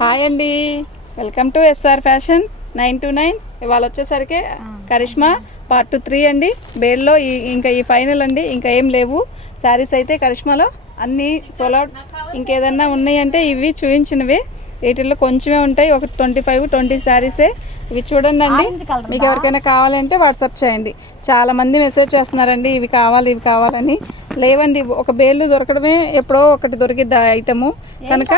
Hi అండి, welcome to SR fashion 929. ఇవాళ వచ్చేసరికి కరిష్మా పార్ట్ 3 అండి. బేల్లో ఇంకా ఈ ఫైనల్ అండి, ఇంకా ఏం లేవు శారీస్ అయితే కరిష్మాలో అన్నీ సోల్డ్. ఇంకేదన్నా ఉన్నాయంటే ఇవి చూపించినవి, వీటిల్లో కొంచెమే ఉంటాయి, ఒక 25-20 శారీసే. ఇవి చూడండి అండి, మీకు ఎవరికైనా కావాలంటే వాట్సాప్ చేయండి. చాలామంది మెసేజ్ చేస్తున్నారండి ఇవి కావాలి ఇవి కావాలని. లేవండి, ఒక బేళ్ళు దొరకడమే ఎప్పుడో ఒకటి దొరికిద్ది ఆ ఐటము, కనుక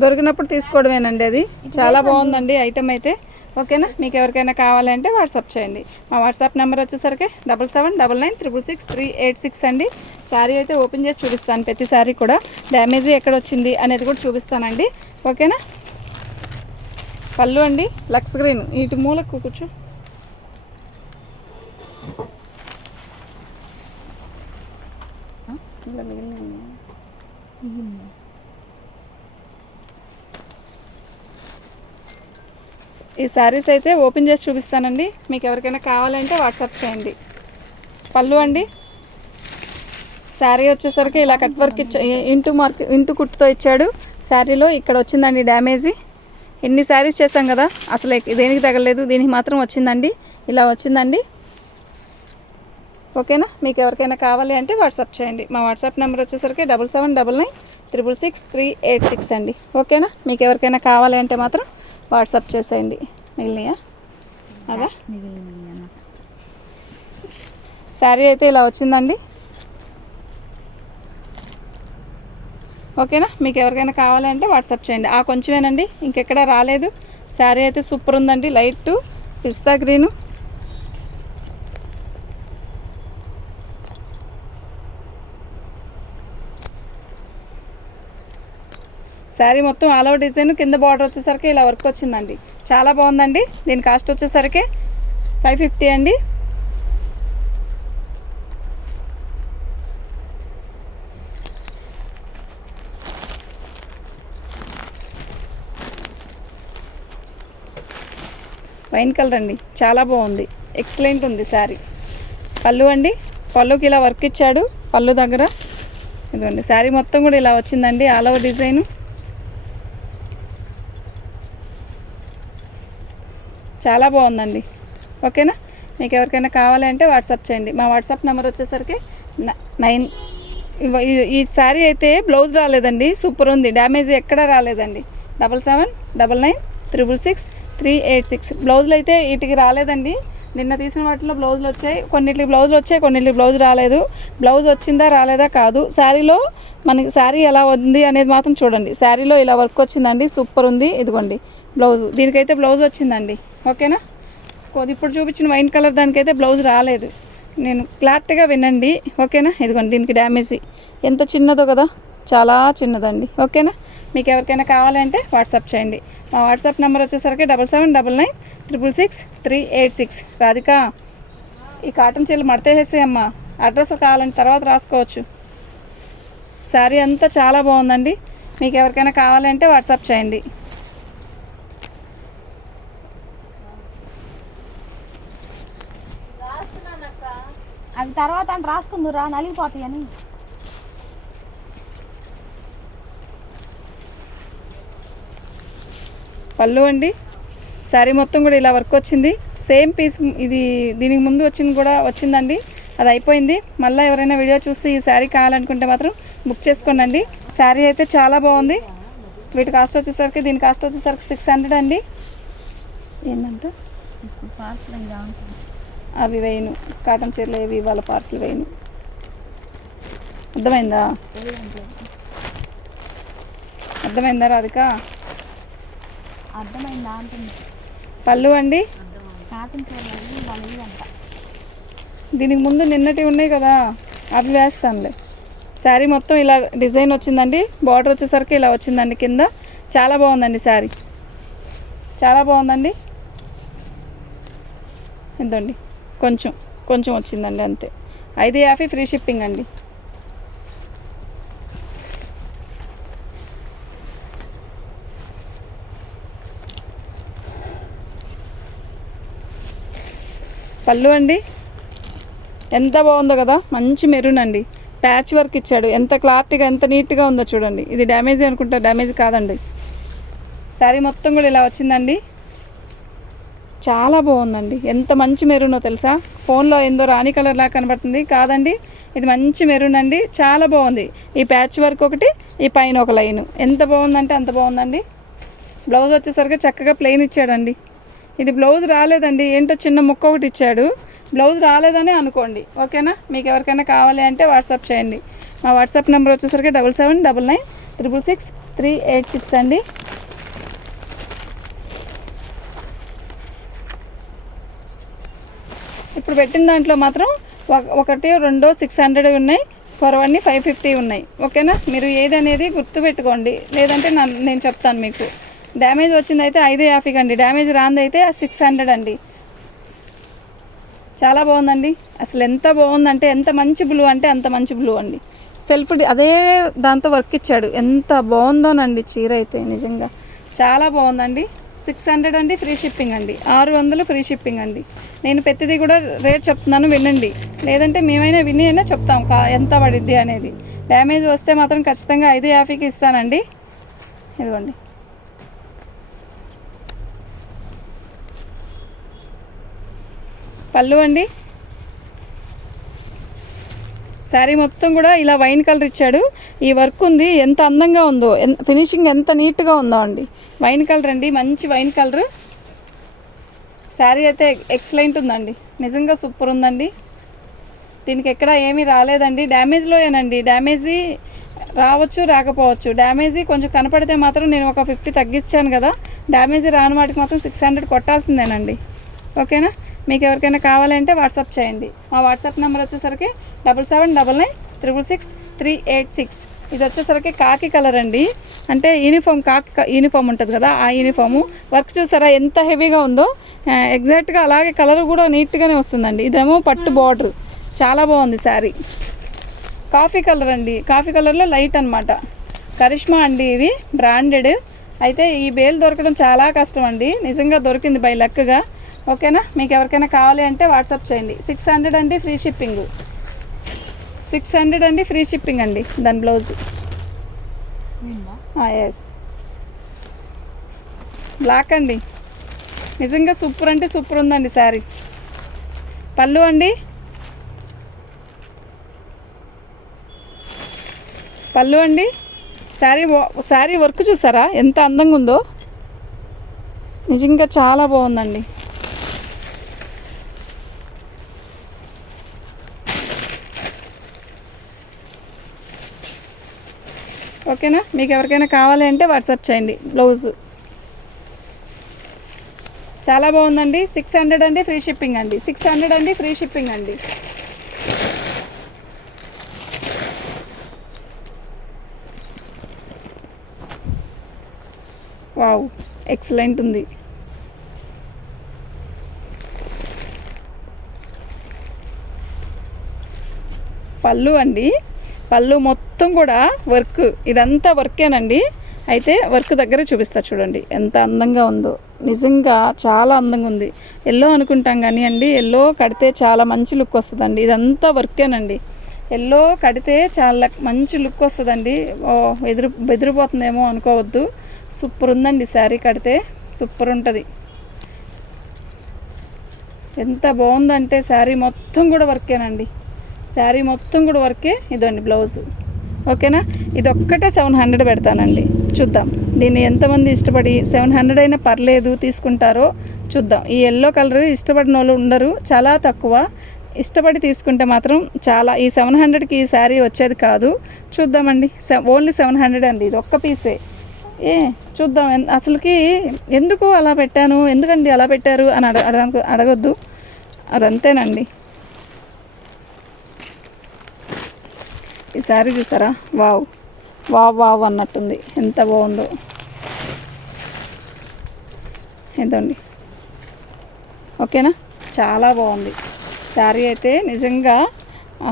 దొరికినప్పుడు తీసుకోవడమేనండి. అది చాలా బాగుందండి ఐటమ్ అయితే. ఓకేనా, మీకు ఎవరికైనా కావాలంటే వాట్సాప్ చేయండి. మా వాట్సాప్ నెంబర్ వచ్చేసరికి 7799963886 అండి. శారీ అయితే ఓపెన్ చేసి చూపిస్తాను, ప్రతి శారీ కూడా డ్యామేజ్ ఎక్కడ వచ్చింది అనేది కూడా చూపిస్తానండి. ఓకేనా, పళ్ళు అండి లక్స్ గ్రీన్, ఇటు మూలకు కూర్చో. ఇలా మిగిలిన ఈ శారీస్ అయితే ఓపెన్ చేసి చూపిస్తానండి. మీకు ఎవరికైనా కావాలంటే వాట్సాప్ చేయండి. పళ్ళు అండి, శారీ వచ్చేసరికి ఇలా కట్ వర్క్ ఇంటూ కుట్టుతో ఇచ్చాడు. శారీలో ఇక్కడ వచ్చిందండి డ్యామేజీ. ఎన్ని శారీస్ చేసాం కదా, అసలు దేనికి తగలేదు, దీనికి మాత్రం వచ్చిందండి, ఇలా వచ్చిందండి. ఓకేనా, మీకు ఎవరికైనా కావాలి అంటే వాట్సాప్ చేయండి. మా వాట్సాప్ నెంబర్ వచ్చేసరికి 7799963886 అండి. ఓకేనా, మీకు ఎవరికైనా కావాలి అంటే మాత్రం వాట్సాప్ చేసేయండి. మిగిలినయా అదా శారీ అయితే ఇలా వచ్చిందండి. ఓకేనా, మీకు ఎవరికైనా కావాలంటే వాట్సాప్ చేయండి. ఆ కొంచెమేనండి, ఇంకెక్కడ రాలేదు. శారీ అయితే సూపర్ ఉందండి, లైట్ పిస్తా గ్రీను. శారీ మొత్తం ఆల్ ఓవర్ డిజైన్, కింద బార్డర్ వచ్చేసరికి ఇలా వర్క్ వచ్చిందండి, చాలా బాగుందండి. దీని కాస్ట్ వచ్చేసరికి 550 అండి. వైన్ కలర్ అండి, చాలా బాగుంది, ఎక్సలెంట్ ఉంది శారీ. పళ్ళు అండి, పళ్ళుకి ఇలా వర్క్ ఇచ్చాడు, పళ్ళు దగ్గర ఇదిగోండి. శారీ మొత్తం కూడా ఇలా వచ్చిందండి, ఆల్ ఓవర్ డిజైను. చాలా బాగుందండి. ఓకేనా, మీకు ఎవరికైనా కావాలంటే వాట్సాప్ చేయండి. మా వాట్సాప్ నెంబర్ వచ్చేసరికి 9. ఈ శారీ అయితే బ్లౌజ్ రాలేదండి, సూపర్ ఉంది, డ్యామేజ్ ఎక్కడా రాలేదండి. 7799666386. బ్లౌజులు అయితే వీటికి రాలేదండి. నిన్న తీసిన వాటిలో బ్లౌజులు వచ్చాయి, కొన్నిటికి బ్లౌజులు వచ్చాయి, కొన్నిటికి బ్లౌజ్ రాలేదు. బ్లౌజ్ వచ్చిందా రాలేదా కాదు, శారీలో మనకి శారీ ఎలా ఉంది అనేది మాత్రం చూడండి. శారీలో ఇలా వర్క్ వచ్చిందండి, సూపర్ ఉంది. ఇదిగోండి బ్లౌజ్, దీనికైతే బ్లౌజ్ వచ్చిందండి. ఓకేనా, ఇప్పుడు చూపించిన వైన్ కలర్ దానికైతే బ్లౌజ్ రాలేదు. నేను క్లారిటీగా వినండి. ఓకేనా, ఇదిగోండి దీనికి డ్యామేజీ ఎంత చిన్నదో కదా, చాలా చిన్నదండి. ఓకేనా, మీకు ఎవరికైనా కావాలంటే వాట్సాప్ చేయండి. మా వాట్సాప్ నెంబర్ వచ్చేసరికి 7799666386. రాధిక, ఈ కాటన్ చీరలు మడతేసేసేయమ్మా, అడ్రస్ కావాలంటే తర్వాత రాసుకోవచ్చు. శారీ అంతా చాలా బాగుందండి. మీకు ఎవరికైనా కావాలంటే వాట్సాప్ చేయండి. అవి తర్వాత రాసుకుందురా, నలిగిపోతాయని. పళ్ళు అండి, శారీ మొత్తం కూడా ఇలా వర్క్ వచ్చింది, సేమ్ పీస్. ఇది దీనికి ముందు వచ్చింది కూడా వచ్చిందండి, అది అయిపోయింది. మళ్ళీ ఎవరైనా వీడియో చూస్తే ఈ శారీ కావాలనుకుంటే మాత్రం బుక్ చేసుకోండి. శారీ అయితే చాలా బాగుంది. వీటి కాస్ట్ వచ్చేసరికి, దీని కాస్ట్ వచ్చేసరికి 600 అండి. ఏంటంటే అవి వేయను, కాటన్ చీరలు ఏవి ఇవాళ పార్సల్ వేయను. అర్థమైందా, అర్థమైందా రాధిక? అర్థమైందా అంటుంది. పళ్ళు అండి, కాటన్ చీరలు అంట. దీనికి ముందు నిన్నటివి ఉన్నాయి కదా, అవి వేస్తానులే. శారీ మొత్తం ఇలా డిజైన్ వచ్చిందండి, బార్డర్ వచ్చేసరికి ఇలా వచ్చిందండి కింద. చాలా బాగుందండి శారీ, చాలా బాగుందండి. ఎంతండి, కొంచెం కొంచెం వచ్చిందండి అంతే. 550 ఫ్రీ షిప్పింగ్ అండి. పళ్ళు అండి, ఎంత బాగుందో కదా, మంచి మెరూన్ అండి, ప్యాచ్ వర్క్ ఇచ్చాడు. ఎంత క్లారిటీగా ఎంత నీట్గా ఉందో చూడండి. ఇది డ్యామేజ్ అనుకుంటా, డ్యామేజ్ కాదండి. శారీ మొత్తం కూడా ఇలా వచ్చిందండి. చాలా బాగుందండి. ఎంత మంచి మెరూనో తెలుసా. ఫోన్లో ఏందో రాణి కలర్ లాగా కనబడుతుంది, కాదండి ఇది మంచి మెరూన్ అండి. చాలా బాగుంది. ఈ ప్యాచ్ వర్క్ ఒకటి, ఈ పైన ఒక లైను ఎంత బాగుందంటే అంత బాగుందండి. బ్లౌజ్ వచ్చేసరికి చక్కగా ప్లెయిన్ ఇచ్చాడండి. ఇది బ్లౌజ్ రాలేదండి, ఏంటో చిన్న ముక్క ఒకటి ఇచ్చాడు. బ్లౌజ్ రాలేదని అనుకోండి, ఓకేనా. మీకు ఎవరికైనా కావాలి అంటే వాట్సాప్ చేయండి. మా వాట్సాప్ నెంబర్ వచ్చేసరికి 7799666386 అండి. ఇప్పుడు పెట్టిన దాంట్లో మాత్రం ఒకటి రెండో 600 ఉన్నాయి, కొరవన్నీ 550 ఉన్నాయి, ఓకేనా. మీరు ఏది అనేది గుర్తుపెట్టుకోండి, లేదంటే నేను చెప్తాను మీకు. డ్యామేజ్ వచ్చిందైతే 550 అండి, డ్యామేజ్ రాందైతే 600 అండి. చాలా బాగుందండి. అసలు ఎంత బాగుందంటే, ఎంత మంచి బ్లూ అంటే అంత మంచి బ్లూ అండి. సెల్ఫ్ అదే దాంతో వర్క్ ఇచ్చాడు. ఎంత బాగుందోనండి చీర అయితే నిజంగా చాలా బాగుందండి. 600 అండి, ఫ్రీ షిప్పింగ్ అండి. 600 ఫ్రీ షిప్పింగ్ అండి. నేను ప్రతిదీ కూడా రేట్ చెప్తున్నాను, వినండి. లేదంటే మేమైనా విని అయినా చెప్తాం ఎంత పడిద్ది అనేది. డ్యామేజ్ వస్తే మాత్రం ఖచ్చితంగా 550కి ఇస్తానండి. ఇదిగోండి. పళ్ళు అండి. శారీ మొత్తం కూడా ఇలా వైన్ కలర్ ఇచ్చాడు. ఈ వర్క్ ఉంది, ఎంత అందంగా ఉందో, ఫినిషింగ్ ఎంత నీట్గా ఉందో అండి. వైన్ కలర్ అండి, మంచి వైన్ కలర్. శారీ అయితే ఎక్సలెంట్ ఉందండి, నిజంగా సూపర్ ఉందండి. దీనికి ఎక్కడ ఏమీ రాలేదండి, డ్యామేజ్లోయేనండి. డ్యామేజీ రావచ్చు రాకపోవచ్చు. డ్యామేజీ కొంచెం కనపడితే మాత్రం నేను ఒక 50 తగ్గించాను కదా. డ్యామేజీ రాని వాటికి మాత్రం 600 కొట్టాల్సిందేనండి, ఓకేనా. మీకు ఎవరికైనా కావాలంటే వాట్సాప్ చేయండి. మా వాట్సాప్ నెంబర్ వచ్చేసరికి 7799666386. ఇది వచ్చేసరికి కాకి కలర్ అండి, అంటే యూనిఫామ్, కాకి యూనిఫామ్ ఉంటుంది కదా, ఆ యూనిఫాము. వర్క్ చూసారా ఎంత హెవీగా ఉందో. ఎగ్జాక్ట్గా అలాగే కలర్ కూడా నీట్గానే వస్తుందండి. ఇదేమో పట్టు బార్డర్, చాలా బాగుంది శారీ. కాఫీ కలర్ అండి, కాఫీ కలర్లో లైట్ అనమాట. కరిష్మా అండి, ఇవి బ్రాండెడ్. అయితే ఈ బేల్ దొరకడం చాలా కష్టం అండి, నిజంగా దొరికింది బై లక్గా, ఓకేనా. మీకు ఎవరికైనా కావాలి అంటే వాట్సాప్ చేయండి. 600 అండి, ఫ్రీ షిప్పింగ్. 600 అండి, ఫ్రీ షిప్పింగ్ అండి. దాని బ్లౌజ్ ఎస్ బ్లాక్ అండి, నిజంగా సూపర్ అంటే సూపర్ ఉందండి శారీ. పళ్ళు అండి, పళ్ళు అండి. శారీ వర్క్ చూసారా ఎంత అందంగా ఉందో, నిజంగా చాలా బాగుందండి. ఓకేనా. మీకు ఎవరికైనా కావాలి అంటే వాట్సాప్ చేయండి. బ్లౌజు చాలా బాగుందండి. 600 అండి, ఫ్రీ షిప్పింగ్ అండి. 600 అండి, ఫ్రీ షిప్పింగ్ అండి. వావ్, ఎక్సలెంట్ ఉంది. పళ్ళు అండి, పళ్ళు మొత్తం కూడా వర్క్, ఇదంతా వర్కేనండి. అయితే వర్క్ దగ్గర చూపిస్తా చూడండి ఎంత అందంగా ఉందో, నిజంగా చాలా అందంగా ఉంది. ఎల్లో అనుకుంటాం కానీ అండి, ఎల్లో కడితే చాలా మంచి లుక్ వస్తుందండి. ఇదంతా వర్కేనండి. ఎల్లో కడితే చాలా మంచి లుక్ వస్తుందండి. బెదిరిపోతుందేమో అనుకోవద్దు, సూపర్ ఉందండి. శారీ కడితే సూపర్ ఉంటుంది. ఎంత బాగుందంటే శారీ మొత్తం కూడా వర్కేనండి. శారీ మొత్తం కూడా వర్కే. ఇదండి బ్లౌజు, ఓకేనా. ఇది ఒక్కటే 700 పెడతానండి. చూద్దాం దీన్ని ఎంతమంది ఇష్టపడి 700 అయినా పర్లేదు తీసుకుంటారో చూద్దాం. ఈ ఎల్లో కలర్ ఇష్టపడిన వాళ్ళు ఉండరు, చాలా తక్కువ. ఇష్టపడి తీసుకుంటే మాత్రం చాలా. ఈ 700కి ఈ శారీ వచ్చేది కాదు. చూద్దామండి. ఓన్లీ 700 అండి, ఇది ఒక్క పీసే. చూద్దాం. అసలుకి ఎందుకు అలా పెట్టాను, ఎందుకండి అలా పెట్టారు అని అడగొద్దు, అదంతేనండి. ఈ శారీ చూసారా, వావ్ వావ్ వావ్ అన్నట్టుంది, ఎంత బాగుందో. ఎంతండి, ఓకేనా. చాలా బాగుంది శారీ అయితే, నిజంగా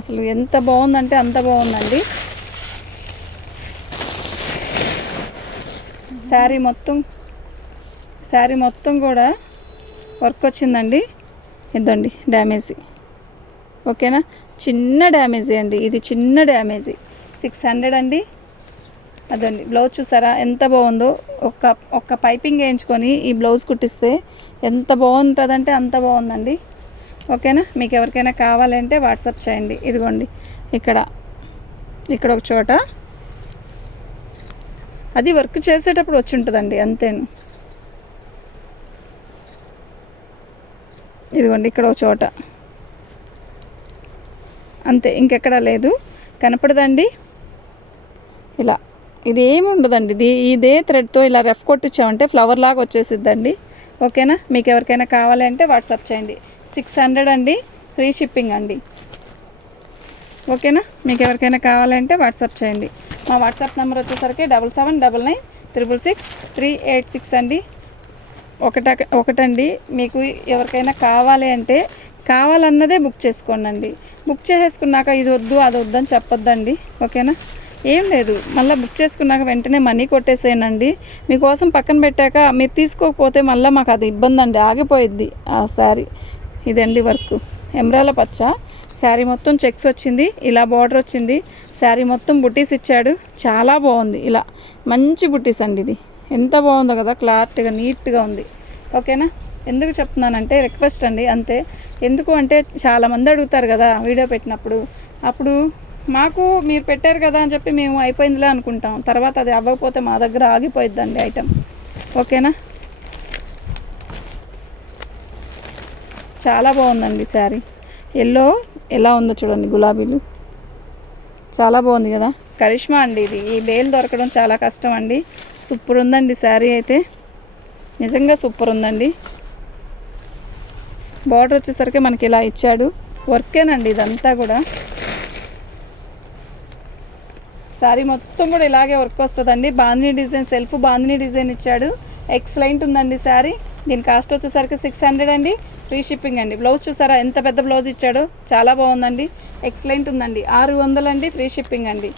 అసలు ఎంత బాగుందంటే అంత బాగుందండి. శారీ మొత్తం కూడా వర్క్ వచ్చిందండి. ఇదండి డ్యామేజ్, ఓకేనా. చిన్న డ్యామేజీ అండి, ఇది చిన్న డ్యామేజీ. 600 అండి. అదండి బ్లౌజ్ చూసారా ఎంత బాగుందో. ఒక్క పైపింగ్ వేయించుకొని ఈ బ్లౌజ్ కుట్టిస్తే ఎంత బాగుంటుందంటే అంత బాగుందండి. ఓకేనా, మీకు ఎవరికైనా కావాలంటే వాట్సాప్ చేయండి. ఇదిగోండి ఇక్కడ ఒక చోట అది వర్క్ చేసేటప్పుడు వచ్చి ఉంటుందండి, అంతేను. ఇదిగోండి ఇక్కడ ఒక చోట అంతే, ఇంకెక్కడా లేదు, కనపడదండి. ఇలా ఇది ఏమి ఉండదండి, ఇదే థ్రెడ్తో ఇలా రఫ్ కొట్టించామంటే ఫ్లవర్ లాగా వచ్చేసిద్దండి. ఓకేనా, మీకు ఎవరికైనా కావాలి అంటే వాట్సాప్ చేయండి. 600 అండి, ఫ్రీ షిప్పింగ్ అండి. ఓకేనా, మీకు ఎవరికైనా కావాలంటే వాట్సాప్ చేయండి. మా వాట్సాప్ నెంబర్ వచ్చేసరికి 7799666386 అండి. ఒకటండి, మీకు ఎవరికైనా కావాలి అంటే కావాలన్నదే బుక్ చేసుకోండి. బుక్ చేసేసుకున్నాక ఇది వద్దు అది వద్దని చెప్పొద్దండి. ఓకేనా, ఏం లేదు, మళ్ళీ బుక్ చేసుకున్నాక వెంటనే మనీ కొట్టేసేయనండి. మీకోసం పక్కన పెట్టాక మీరు తీసుకోకపోతే మళ్ళీ మాకు అది ఇబ్బంది అండి, ఆగిపోయిద్ది ఆ శారీ. ఇదండి వర్క్, ఎమరాల పచ్చ శారీ మొత్తం చెక్స్ వచ్చింది, ఇలా బార్డర్ వచ్చింది, శారీ మొత్తం బుటీస్ ఇచ్చాడు, చాలా బాగుంది. ఇలా మంచి బుటీస్ అండి, ఇది ఎంత బాగుందో కదా, క్లారిటీగా నీట్గా ఉంది. ఓకేనా, ఎందుకు చెప్తున్నానంటే రిక్వెస్ట్ అండి, అంతే. ఎందుకు అంటే చాలామంది అడుగుతారు కదా వీడియో పెట్టినప్పుడు, అప్పుడు మాకు మీరు పెట్టారు కదా అని చెప్పి మేము అయిపోయిందిలే అనుకుంటాం, తర్వాత అది అవ్వకపోతే మా దగ్గర ఆగిపోయిద్దండి ఐటెం. ఓకేనా, చాలా బాగుందండి శారీ. ఎల్లో ఎలా ఉందో చూడండి, గులాబీలు చాలా బాగుంది కదా, కరిష్మా అండి ఇది. ఈ బేల్ దొరకడం చాలా కష్టం అండి. సూపర్ ఉందండి శారీ అయితే, నిజంగా సూపర్ ఉందండి. బార్డర్ వచ్చేసరికి మనకి ఇలా ఇచ్చాడు, వర్కేనండి ఇదంతా కూడా. శారీ మొత్తం కూడా ఇలాగే వర్క్ వస్తుందండి. Bandhani design, self bandhani design ఇచ్చాడు, ఎక్సలెంట్ ఉందండి శారీ. దీని కాస్ట్ వచ్చేసరికి 600 అండి, ఫ్రీ షిప్పింగ్ అండి. బ్లౌజ్ చూసారా ఎంత పెద్ద బ్లౌజ్ ఇచ్చాడో, చాలా బాగుందండి, ఎక్సలెంట్ ఉందండి. 600 అండి, ఫ్రీ షిప్పింగ్ అండి.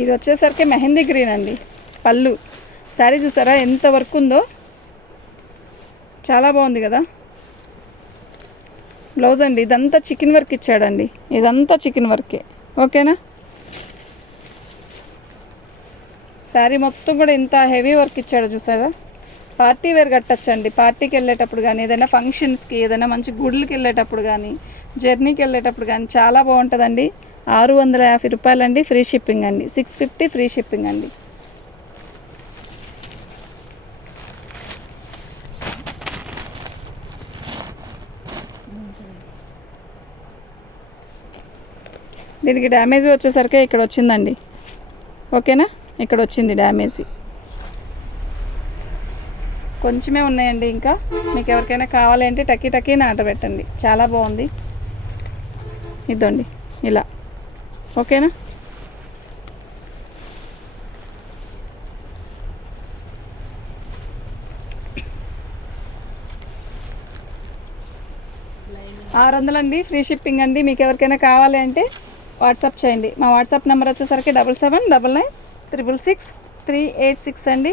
ఇది వచ్చేసరికి మెహందీ గ్రీన్ అండి పళ్ళు. శారీ చూసారా ఎంత వర్క్ ఉందో, చాలా బాగుంది కదా. బ్లౌజ్ అండి ఇదంతా చికెన్ వర్క్ ఇచ్చాడండి, ఇదంతా చికెన్ వర్కే. ఓకేనా, శారీ మొత్తం కూడా ఇంత హెవీ వర్క్ ఇచ్చాడు చూసారా. పార్టీ వేర్ కట్టచ్చండి, పార్టీకి వెళ్ళేటప్పుడు కానీ, ఏదైనా ఫంక్షన్స్కి, ఏదైనా మంచి గుడ్లకి వెళ్ళేటప్పుడు కానీ, జర్నీకి వెళ్ళేటప్పుడు కానీ చాలా బాగుంటుందండి. 650 రూపాయలండి, ఫ్రీ షిప్పింగ్ అండి. 650 ఫ్రీ షిప్పింగ్ అండి. దీనికి డ్యామేజ్ వచ్చేసరికి ఇక్కడ వచ్చిందండి. ఓకేనా, ఇక్కడ వచ్చింది డ్యామేజ్, కొంచెమే ఉన్నాయండి. ఇంకా మీకు ఎవరికైనా కావాలంటే టకీ ఆర్డర్ పెట్టండి, చాలా బాగుంది. ఇదండి ఇలా. ఓకేనా, $600 అండి, ఫ్రీ షిప్పింగ్ అండి. మీకు ఎవరికైనా కావాలి అంటే వాట్సాప్ చేయండి. మా వాట్సాప్ నెంబర్ వచ్చేసరికి 7799666386 అండి.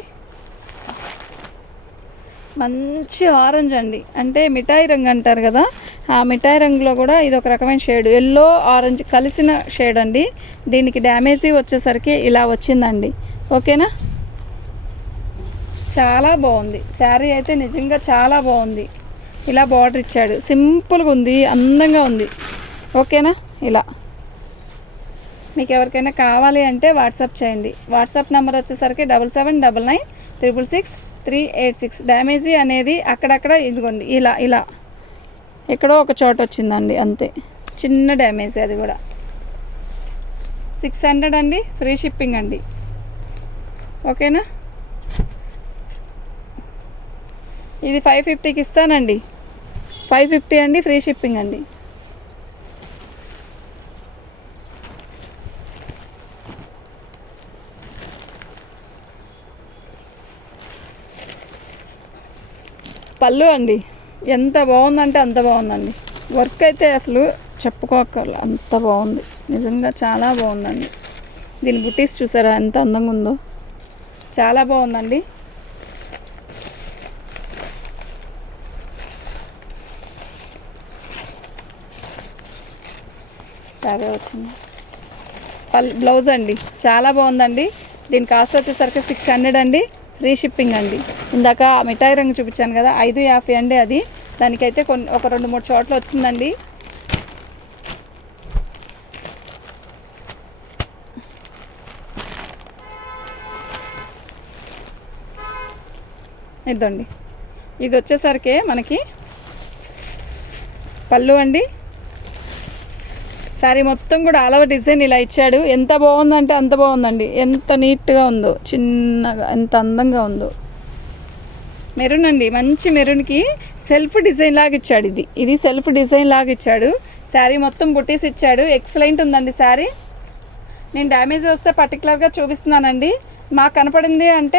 మంచి ఆరెంజ్ అండి, అంటే మిఠాయి రంగు అంటారు కదా, ఆ మిఠాయి రంగులో కూడా ఇది ఒక రకమైన షేడ్, ఎల్లో ఆరెంజ్ కలిసిన షేడ్ అండి. దీనికి డ్యామేజీ వచ్చేసరికి ఇలా వచ్చిందండి. ఓకేనా, చాలా బాగుంది శారీ అయితే, నిజంగా చాలా బాగుంది. ఇలా బార్డర్ ఇచ్చాడు, సింపుల్గా ఉంది, అందంగా ఉంది. ఓకేనా, ఇలా మీకు ఎవరికైనా కావాలి అంటే వాట్సాప్ చేయండి. వాట్సాప్ నెంబర్ వచ్చేసరికి 7799666386. డ్యామేజీ అనేది అక్కడక్కడ ఇదిగోండి ఇలా ఎక్కడో ఒక చోట వచ్చిందండి, అంతే, చిన్న డ్యామేజీ, అది కూడా. 600 అండి, ఫ్రీ షిప్పింగ్ అండి. ఓకేనా, ఇది 550కి ఇస్తానండి. 550 అండి, ఫ్రీ షిప్పింగ్ అండి. పళ్ళు అండి ఎంత బాగుందంటే అంత బాగుందండి. వర్క్ అయితే అసలు చెప్పుకోకర్లేదు, అంత బాగుంది. నిజంగా చాలా బాగుందండి. దీని బుటీస్ చూసారా ఎంత అందంగా ఉందో, చాలా బాగుందండి. సరే వచ్చింది బ్లౌజ్ అండి, చాలా బాగుందండి. దీని కాస్ట్ వచ్చేసరికి 600 అండి, ఫ్రీ షిప్పింగ్ అండి. ఇందాక మిఠాయి రంగు చూపించాను కదా 550 అండి, అది దానికైతే ఒక 2-3 చోట్ల వచ్చిందండి. ఇదండి, ఇది వచ్చేసరికి మనకి పళ్ళు అండి. శారీ మొత్తం కూడా ఆల్ ఓవర్ డిజైన్ ఇలా ఇచ్చాడు. ఎంత బాగుందంటే అంత బాగుందండి. ఎంత నీట్గా ఉందో, చిన్నగా ఎంత అందంగా ఉందో. మెరూన్ అండి, మంచి మెరూన్కి సెల్ఫ్ డిజైన్ లాగా ఇచ్చాడు. ఇది సెల్ఫ్ డిజైన్ లాగా ఇచ్చాడు. శారీ మొత్తం బుటీస్ ఇచ్చాడు. ఎక్సలెంట్ ఉందండి శారీ. నేను డ్యామేజ్ వస్తే పర్టికులర్గా చూపిస్తున్నానండి. మాకు కనపడింది అంటే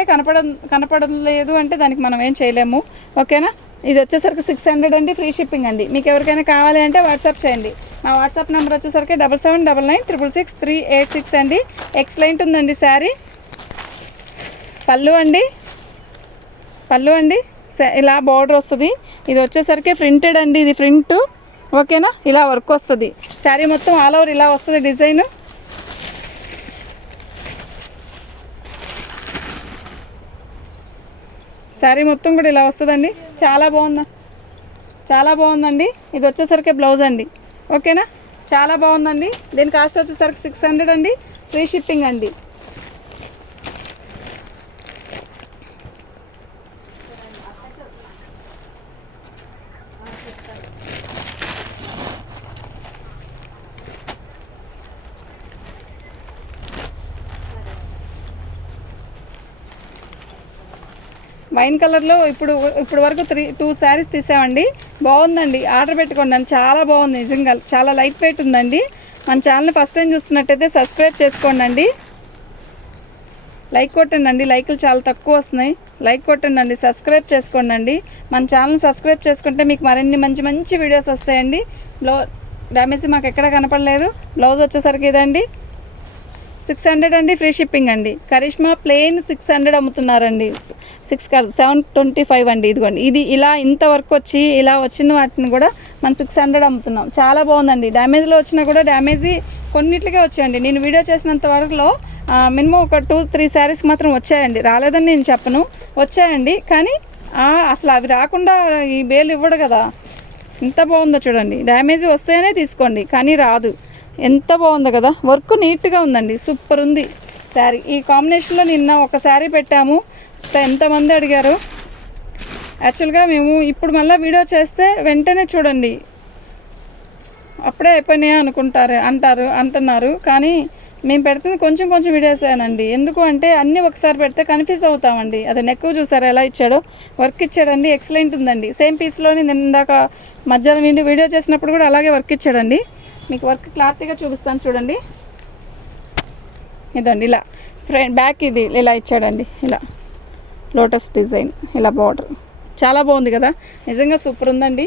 కనపడలేదు అంటే దానికి మనం ఏం చేయలేము. ఓకేనా. ఇది వచ్చేసరికి 600 అండి, ఫ్రీ షిప్పింగ్ అండి. మీకు ఎవరికైనా కావాలి అంటే వాట్సాప్ చేయండి. మా వాట్సాప్ నెంబర్ వచ్చేసరికి 7799966386 అండి. ఎక్సలెంట్ ఉందండి శారీ. పళ్ళు అండి, ఇలా బార్డర్ వస్తుంది. ఇది వచ్చేసరికి ప్రింటెడ్ అండి, ఇది ప్రింట్. ఓకేనా. ఇలా వర్క్ వస్తుంది. శారీ మొత్తం ఆల్ ఓవర్ ఇలా వస్తుంది డిజైన్. శారీ మొత్తం కూడా ఇలా వస్తుందండి. చాలా బాగుందండి. ఇది వచ్చేసరికి బ్లౌజ్ అండి. ఓకేనా. చాలా బాగుందండి. దీని కాస్ట్ వచ్చేసరికి 600 అండి, ఫ్రీ షిప్పింగ్ అండి. వైన్ కలర్లో ఇప్పుడు వరకు 2 శారీస్ తీసామండి. బాగుందండి, ఆర్డర్ పెట్టుకోండి. చాలా బాగుంది నిజంగా, చాలా లైట్ వెయిట్ ఉందండి. మన ఛానల్ని ఫస్ట్ టైం చూస్తున్నట్టయితే సబ్స్క్రైబ్ చేసుకోండి. లైక్ కొట్టండి, లైకులు చాలా తక్కువ వస్తున్నాయి. లైక్ కొట్టండి, సబ్స్క్రైబ్ చేసుకోండి. మన ఛానల్ సబ్స్క్రైబ్ చేసుకుంటే మీకు మరిన్ని మంచి వీడియోస్ వస్తాయండి. డ్యామేజ్ మాకు ఎక్కడ కనపడలేదు. బ్లౌజ్ వచ్చేసరికి ఇదండి 600 అండి, ఫ్రీ షిప్పింగ్ అండి. కరిష్మా ప్లెయిన్ 600 అమ్ముతున్నారండి. 6 కాదు 725 అండి. ఇదిగోండి, ఇది ఇలా ఇంతవరకు వచ్చి ఇలా వచ్చిన వాటిని కూడా మనం 600 అమ్ముతున్నాం. చాలా బాగుందండి. డ్యామేజ్లో వచ్చినా కూడా డ్యామేజ్ కొన్నిట్లకే వచ్చాయండి. నేను వీడియో చేసినంత వరకులో మినిమం ఒక 2-3 శారీస్ మాత్రం వచ్చాయండి. రాలేదని నేను చెప్పను, వచ్చాయండి. కానీ అసలు అవి రాకుండా ఈ బేలు ఇవ్వడు కదా. ఎంత బాగుందో చూడండి. డ్యామేజ్ వస్తేనే తీసుకోండి, కానీ రాదు. ఎంత బాగుందో కదా. వర్క్ నీట్గా ఉందండి, సూపర్ ఉంది శారీ. ఈ కాంబినేషన్లో నిన్న ఒక శారీ పెట్టాము, ఎంతమంది అడిగారు. యాక్చువల్గా మేము ఇప్పుడు మళ్ళీ వీడియో చేస్తే వెంటనే చూడండి అప్పుడే అయిపోయినాయి అంటున్నారు. కానీ మేము పెడుతుంది కొంచెం వీడియోసేనండి. ఎందుకు అంటే అన్నీ ఒకసారి పెడితే కన్ఫ్యూజ్ అవుతామండి. అది నెక్ చూసారా ఎలా ఇచ్చాడో, వర్క్ ఇచ్చాడండి. ఎక్సలెంట్ ఉందండి. సేమ్ పీస్లోని ఇందాక మధ్యాహ్నం వీడియో చేసినప్పుడు కూడా అలాగే వర్క్ ఇచ్చాడండి. మీకు వర్క్ క్లారిటీగా చూపిస్తాను చూడండి. ఇదండి ఇలా బ్యాక్ ఇది ఇలా ఇచ్చాడండి. ఇలా లోటస్ డిజైన్, ఇలా బార్డర్ చాలా బాగుంది కదా. నిజంగా సూపర్ ఉందండి.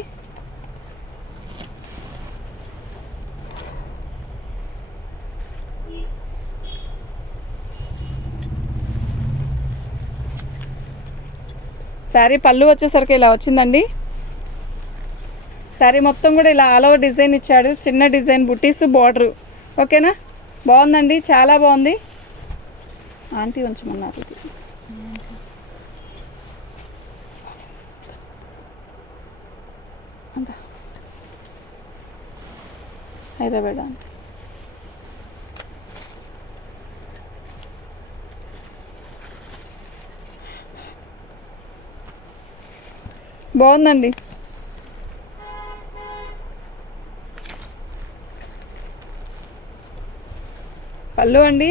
శారీ పళ్ళు వచ్చేసరికి ఇలా వచ్చిందండి. శారీ మొత్తం కూడా ఇలా ఆల్ ఓవర్ డిజైన్ ఇచ్చాడు. చిన్న డిజైన్ బుటీస్ బార్డరు. ఓకేనా. బాగుందండి, చాలా బాగుంది. ఆంటీ ఉంచమన్నారు. ఇది హైదరాబాద్ ఆంటీ. బాగుందండి. పళ్ళు అండి,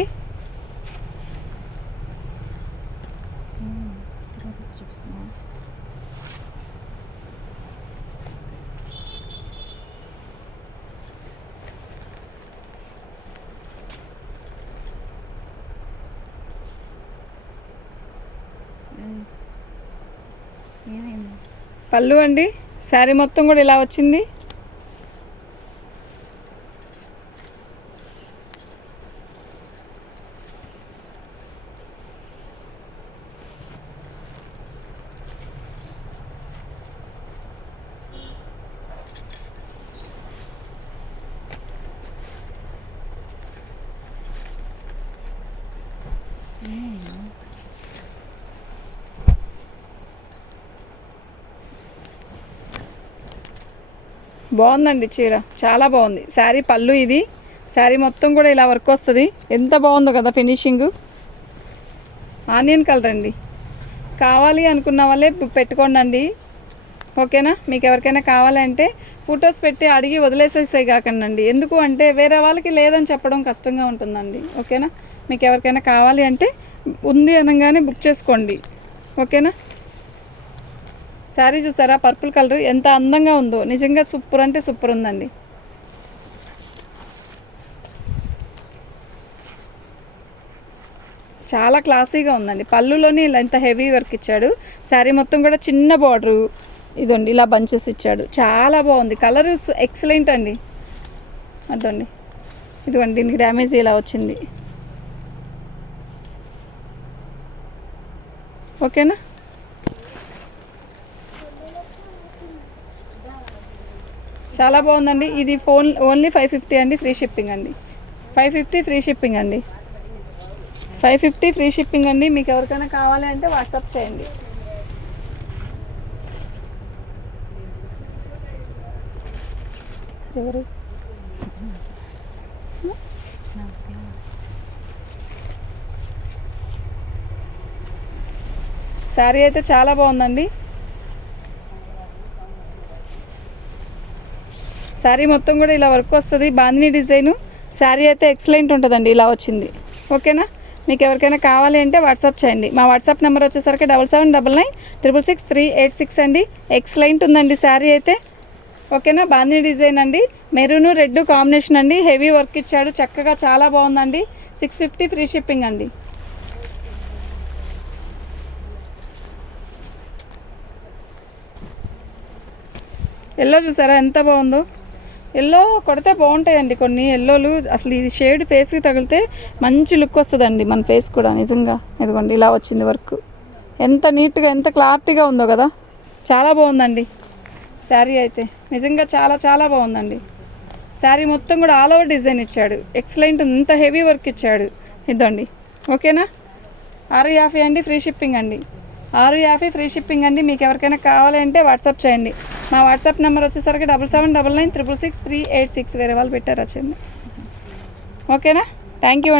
పళ్ళు అండి. శారీ మొత్తం కూడా ఇలా వచ్చింది. బాగుందండి చీర, చాలా బాగుంది. శారీ పళ్ళు ఇది, శారీ మొత్తం కూడా ఇలా వర్క్ వస్తుంది. ఎంత బాగుందో కదా ఫినిషింగ్. ఆనియన్ కలర్ అండి. కావాలి అనుకున్న వాళ్ళే పెట్టుకోండి. ఓకేనా? మీకు ఎవరికైనా కావాలంటే ఫొటోస్ పెట్టి అడిగి వదిలేసేసాయి కాకండి. ఎందుకు అంటే వేరే వాళ్ళకి లేదని చెప్పడం కష్టంగా ఉంటుందండి. ఓకేనా? మీకు ఎవరికైనా కావాలి అంటే ఉంది అనగానే బుక్ చేసుకోండి. ఓకేనా? శారీ చూసారా పర్పుల్ కలర్ ఎంత అందంగా ఉందో, నిజంగా సూపర్ అంటే సూపర్ ఉందండి. చాలా క్లాసీగా ఉందండి. పళ్ళులోని ఇలా ఎంత హెవీ వర్క్ ఇచ్చాడు. శారీ మొత్తం కూడా చిన్న బార్డరు, ఇదండి ఇలా బంచెస్ ఇచ్చాడు. చాలా బాగుంది. కలర్ ఎక్సలెంట్ అండి. అదండి ఇదిగోండి, దీనికి డ్యామేజ్ ఇలా వచ్చింది. ఓకేనా? చాలా బాగుందండి. ఇది ఓన్లీ 550 అండి, ఫ్రీ షిప్పింగ్ అండి. 550 ఫ్రీ షిప్పింగ్ అండి. 550 ఫ్రీ షిప్పింగ్ అండి. మీకు ఎవరికైనా కావాలి అంటే వాట్సాప్ చేయండి. ఎవరు శారీ అయితే చాలా బాగుందండి. శారీ మొత్తం కూడా ఇలా వర్క్ వస్తుంది, బాందిని డిజైను. శారీ అయితే ఎక్సలెంట్ ఉంటుందండి, ఇలా వచ్చింది. ఓకేనా? మీకు ఎవరికైనా కావాలి అంటే వాట్సాప్ చేయండి. మా వాట్సాప్ నెంబర్ వచ్చేసరికి 7799966386 అండి. ఎక్సలెంట్ ఉందండి శారీ అయితే. ఓకేనా? బాందిని డిజైన్ అండి, మెరూన్ రెడ్ కాంబినేషన్ అండి. హెవీ వర్క్ ఇచ్చాడు చక్కగా, చాలా బాగుందండి. 650 ఫ్రీ షిప్పింగ్ అండి. ఎల్లో చూసారా ఎంత బాగుందో. ఎల్లో కొడితే బాగుంటాయండి కొన్ని ఎల్లోలు. అసలు ఇది షేడ్ ఫేస్కి తగిలితే మంచి లుక్ వస్తుందండి మన ఫేస్ కూడా. నిజంగా ఇదిగోండి ఇలా వచ్చింది వర్క్. ఎంత నీట్గా ఎంత క్లారిటీగా ఉందో కదా. చాలా బాగుందండి శారీ అయితే. నిజంగా చాలా చాలా బాగుందండి. శారీ మొత్తం కూడా ఆల్ ఓవర్ డిజైన్ ఇచ్చాడు. ఎక్సలెంట్ ఉంది. ఇంత హెవీ వర్క్ ఇచ్చాడు. ఇదండి. ఓకేనా? 650 అండి, ఫ్రీ షిప్పింగ్ అండి. 650 ఫ్రీ షిప్పింగ్ అండి. మీకు ఎవరికైనా కావాలంటే వాట్సాప్ చేయండి. మా వాట్సాప్ నెంబర్ వచ్చేసరికి 7799966386. వేరే వాళ్ళు పెట్టారు వచ్చింది. ఓకేనా? థ్యాంక్ యూ అండి.